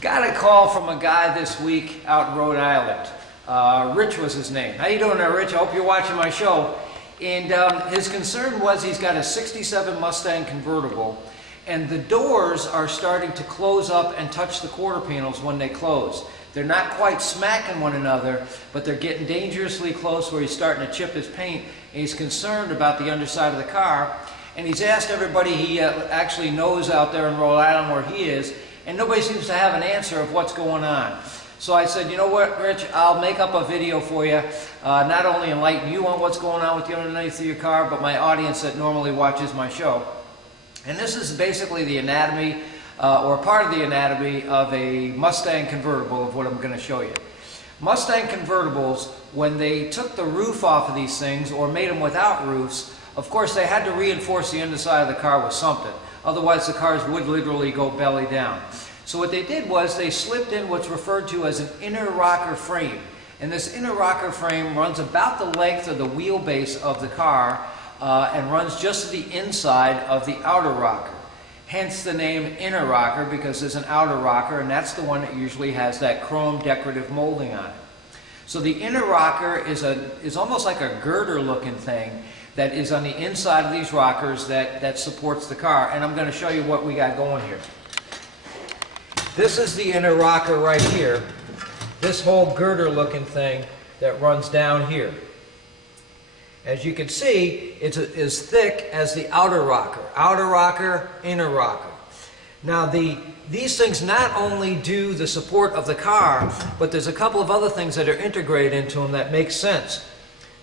Got a call from a guy this week out in Rhode Island. Rich was his name. How you doing there, Rich? I hope you're watching my show. And his concern was he's got a 67 Mustang convertible, and the doors are starting to close up and touch the quarter panels when they close. They're not quite smacking one another, but they're getting dangerously close where he's starting to chip his paint, and he's concerned about the underside of the car. And he's asked everybody he actually knows out there in Rhode Island where he is, and nobody seems to have an answer of what's going on. So I said, you know what, Rich, I'll make up a video for you, not only enlighten you on what's going on with the underneath of your car, but my audience that normally watches my show. And this is basically the anatomy, or part of the anatomy of a Mustang convertible of what I'm going to show you. Mustang convertibles, when they took the roof off of these things or made them without roofs, of course they had to reinforce the underside of the car with something. Otherwise the cars would literally go belly down. So what they did was they slipped in what's referred to as an inner rocker frame. And this inner rocker frame runs about the length of the wheelbase of the car and runs just to the inside of the outer rocker. Hence the name inner rocker, because there's an outer rocker, and that's the one that usually has that chrome decorative molding on it. So the inner rocker is almost like a girder looking thing that is on the inside of these rockers that supports the car. And I'm going to show you what we got going here. This is the inner rocker right here. This whole girder looking thing that runs down here. As you can see, it's as thick as the outer rocker. Outer rocker, inner rocker. Now these things not only do the support of the car, but there's a couple of other things that are integrated into them that make sense.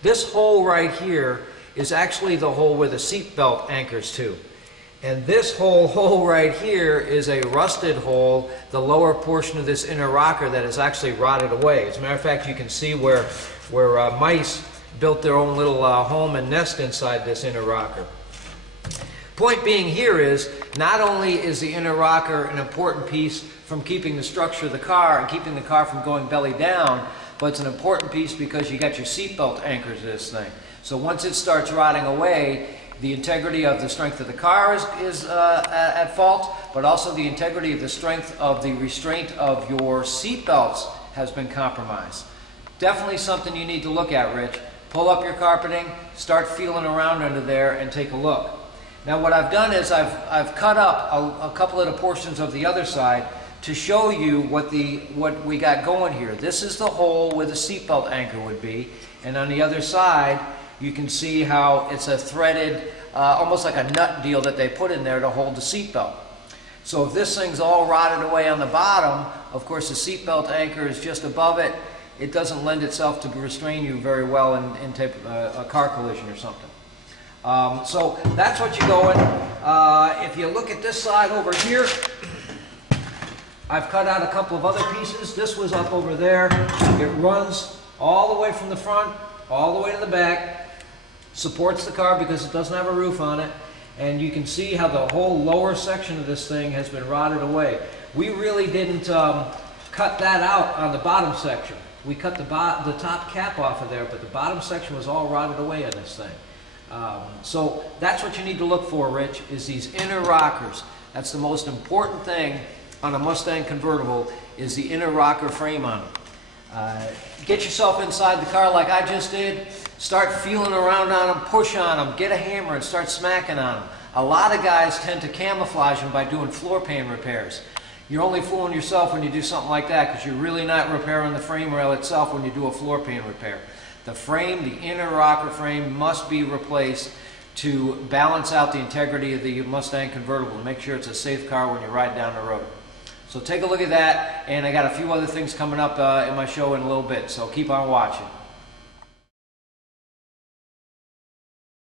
This hole right here is actually the hole where the seat belt anchors to. And this hole right here is a rusted hole, the lower portion of this inner rocker that is actually rotted away. As a matter of fact, you can see where mice built their own little home and nest inside this inner rocker. Point being here is, not only is the inner rocker an important piece from keeping the structure of the car and keeping the car from going belly down, but it's an important piece because you got your seatbelt anchors to this thing. So once it starts rotting away, the integrity of the strength of the car is at fault, but also the integrity of the strength of the restraint of your seatbelts has been compromised. Definitely something you need to look at, Rich. Pull up your carpeting, start feeling around under there, and take a look. Now what I've done is I've cut up a couple of the portions of the other side to show you what we got going here. This is the hole where the seatbelt anchor would be, and on the other side you can see how it's a threaded, almost like a nut deal that they put in there to hold the seatbelt. So if this thing's all rotted away on the bottom, of course the seatbelt anchor is just above it. It doesn't lend itself to restrain you very well in a car collision or something. So that's what you're going. If you look at this side over here, I've cut out a couple of other pieces. This was up over there. It runs all the way from the front, all the way to the back. Supports the car because it doesn't have a roof on it. And you can see how the whole lower section of this thing has been rotted away. We really didn't cut that out on the bottom section. We cut the top cap off of there, but the bottom section was all rotted away on this thing. So that's what you need to look for, Rich, is these inner rockers. That's the most important thing on a Mustang convertible, is the inner rocker frame on it. Get yourself inside the car like I just did. Start feeling around on them, push on them, get a hammer and start smacking on them. A lot of guys tend to camouflage them by doing floor pan repairs. You're only fooling yourself when you do something like that, because you're really not repairing the frame rail itself when you do a floor pan repair. The frame, the inner rocker frame, must be replaced to balance out the integrity of the Mustang convertible and make sure it's a safe car when you ride down the road. So take a look at that, and I got a few other things coming up in my show in a little bit, so keep on watching.